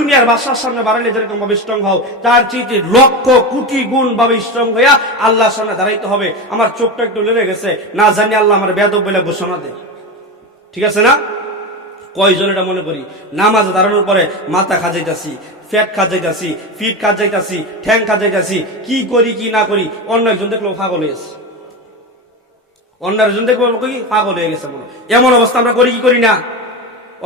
দুনিয়ার বাসার সামনে বাড়াইলে যেরকম ভাবে স্ট্রং হও, তার চেয়ে লক্ষ কোটি গুণ ভাবে স্ট্রং হইয়া আল্লাহর সামনে দাঁড়াইতে হবে। আমার চোখটা একটু লেগে গেছে, না জানি আল্লাহ আমার বেদব বলে ঘোষণা দেয়। ঠিক আছে না? কয়জন এটা মনে করি? নামাজে দাঁড়ানোর পরে মাথা খাজাইতাছি, ফ্যাট খাজাইতাছি, ফিট খাজাইতাছি, ঠ্যাং খাজাইতাছি, কি করি, কি না করি, অন্য একজন দেখল পাগল হয়েছে অন্য একজন দেখব কি, পাগল হয়ে গেছে মনে এমন অবস্থা আমরা করি কি করি না?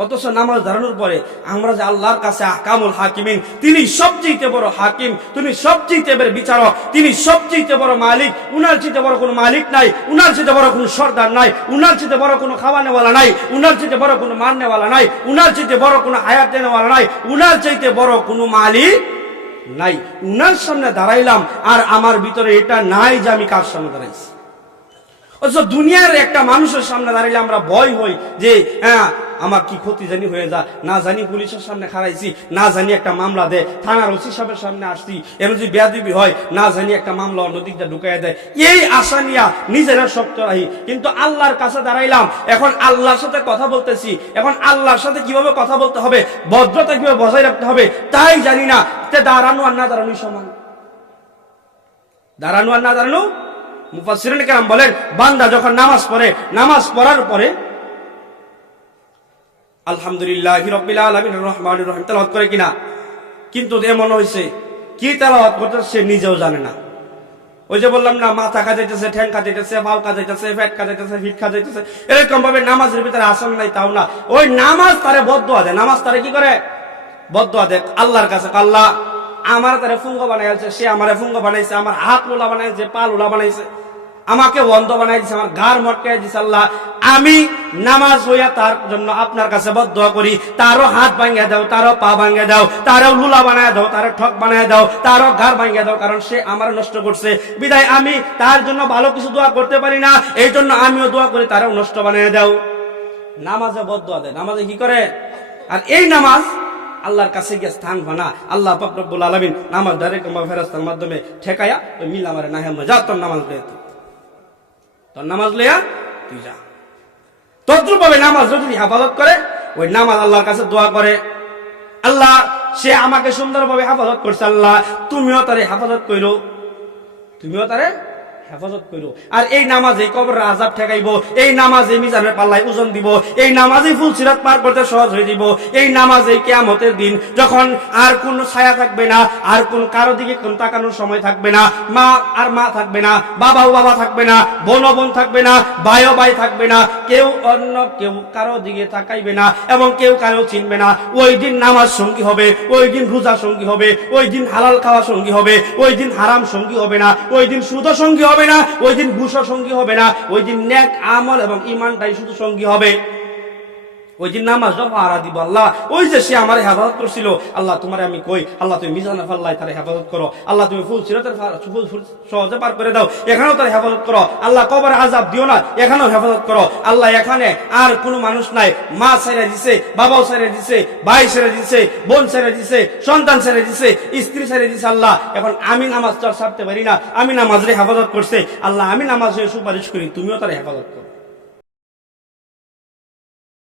অথচ নামাজ দাঁড়ানোর পরে আমরা যে আল্লাহর কাছে আকামুল হাকিমিন, তিনি সবচেয়ে বড় হাকিম, তিনি সবচেয়ে বড় বিচারক, তিনি সবচেয়ে বড় মালিক, উনার চেয়ে বড় কোনো মালিক নাই, উনার চেয়ে বড় কোনো সর্দার নাই, উনার চেয়ে বড় কোনো খাওয়ানেওয়ালা নাই, উনার চেয়ে বড় কোনো মারনেওয়ালা নাই, উনার চেয়ে বড় কোনো হায়াত দেনেওয়ালা নাই, উনার চাইতে বড় কোনো মালিক নাই। উনার সামনে দাঁড়াইলাম, আর আমার ভিতরে এটা নাই যে আমি কার সামনে দাঁড়াইছি। অথচ দুনিয়ার একটা মানুষের সামনে দাঁড়িয়ে আমরা ভয় হই যে হ্যাঁ আমার কি ক্ষতি জানি হয়ে যা না জানি পুলিশের সামনে খাড়াইছি, না জানি একটা মামলা দেয়, থানার ওসি সাহেবের সামনে আসছি, এর যদি বেয়াদিবি হয়, না জানি একটা মামলা অন্য দিকটা ঢুকাই দেয়। এই আশা নিয়া নিজেরা শক্ত রাহি। কিন্তু আল্লাহর কাছে দাঁড়াইলাম, এখন আল্লাহর সাথে কথা বলতেছি, এখন আল্লাহর সাথে কীভাবে কথা বলতে হবে, ভদ্রতা কীভাবে বজায় রাখতে হবে, তাই জানি না দাঁড়ানো আর না দাঁড়ানোই সমান। দাঁড়ানো আর না দাঁড়ানো? মুফাসসিরিন কেরাম বলেন, বান্দা যখন নামাজ পড়ে, নামাজ পড়ার পরে আলহামদুলিল্লাহ রব্বিল আলামিন রহমানির রহিম। তেলাওয়াত করে কিনা? কিন্তু এমন হয়েছে কি তেলাওয়াত করতে সে নিজেও জানে না। ওই যে বললাম না, মাথা কাজাইতেছে ঠ্যাং কাজাইতেছে পাও কাজাইতেছে ফ্যাট কাজাইতেছে ফিট কাজাইতেছে এরকম ভাবে নামাজের ভিতরে আসন নাই, তাও না। ওই নামাজ তারে বদ্ধ আদে নামাজ তারে কি করে? বদ্ধ আদে আল্লাহর কাছে আল্লাহ, আমার তারে ফুঙ্গ বানাইছে সে আমারে ফুঙ্গ বানাইছে, আমার হাত লোলা বানাইছে, পা লোলা বানাইছে। আমাকে বন্ধ বানাই দিছে, আমার গার মটকাই দিছে আল্লাহ। আমি নামাজ হইয়া তার জন্য আপনার কাছে বদ্ধ করি। তারও হাত ভাঙিয়ে দাও, তারও পা ভাঙিয়ে দাও, তারও লুলা বানায় দাও, তারও ঠক বানায় দাও, তারও ঘর ভাঙিয়ে দাও, কারণ সে আমার নষ্ট করছে। বিদায়, আমি তার জন্য ভালো কিছু দোয়া করতে পারি না, এই জন্য আমিও দোয়া করি, তারও নষ্ট বানিয়ে দাও। নামাজে বদ্ধ দেয়, নামাজে কি করে? আর এই নামাজ আল্লাহর কাছে গিয়ে স্থান ভানা আল্লাহ পাকরবুল আলমিন নামাজ ডাইরেক্ট ফেরাস্তার মাধ্যমে ওই মিল আমার না হেম যা তোর নামাজ তুই। তোর নামাজ লইয়া তুই যা। তদ্রুপ হবে নামাজ যদি হেফাজত করে, ওই নামাজ আল্লাহর কাছে দোয়া করে। আল্লাহ, সে আমাকে সুন্দরভাবে হেফাজত করছে, আল্লাহ, তুমিও তারে হেফাজত করো তুমিও তারে হেফাজত করো আর এই নামাজে কবর আজাব ঠেকাইব, এই নামাজে মিজানের পাল্লায় ওজন দিব, এই নামাজে ফুল সিরাত পার করতে সহজ হয়ে দিব, এই নামাজে কেয়ামতের দিন যখন আর কোন ছায়া থাকবে না, আর কোন কারও দিকে কোন তাকানোর সময় থাকবে না, মা আর মা থাকবে না বাবাও বাবা থাকবে না, বোন বোন থাকবে না ভাইও ভাই থাকবে না, কেউ অন্য কেউ কারও দিকে তাকাইবে না এবং কেউ কারও চিনবে না। ওই দিন নামাজ সঙ্গী হবে, ওই দিন রোজা সঙ্গী হবে, ওই দিন হালাল খাওয়া সঙ্গী হবে, ওই দিন হারাম সঙ্গী হবে না, ওই দিন সুদ সঙ্গী হবে না, ওই দিন ভূষা সঙ্গী হবে না, ওই দিন ন্যাক আমল এবং ইমানটাই শুধু সঙ্গী হবে। ওই দিন নামাজ হারা দিব আল্লাহ। ওই যে সে আমার হেফাজত করছিল। আল্লাহ, তোমার আমি কই? আল্লাহ, তুমি মিজান ফাল্লাই তার হেফাজত করো। আল্লাহ, তুমি ফুল সিরতের সহজে পার করে দাও। এখানেও তার হেফাজত করো। আল্লাহ, কবর আজাব দিও না। এখানেও হেফাজত করো। আল্লাহ, এখানে আর কোনো মানুষ নাই। মা ছেড়ে দিছে, বাবাও ছেড়ে দিছে, ভাই ছেড়ে দিছে, বোন ছেড়ে দিছে, সন্তান ছেড়ে দিছে, স্ত্রী ছেড়ে দিছে আল্লাহ। এখন আমি নামাজ আর ছাড়তে পারি না। আমি নামাজরে হেফাজত করছে। আল্লাহ, আমি নামাজ হয়ে সুপারিশ করি। তুমিও তার হেফাজত করো।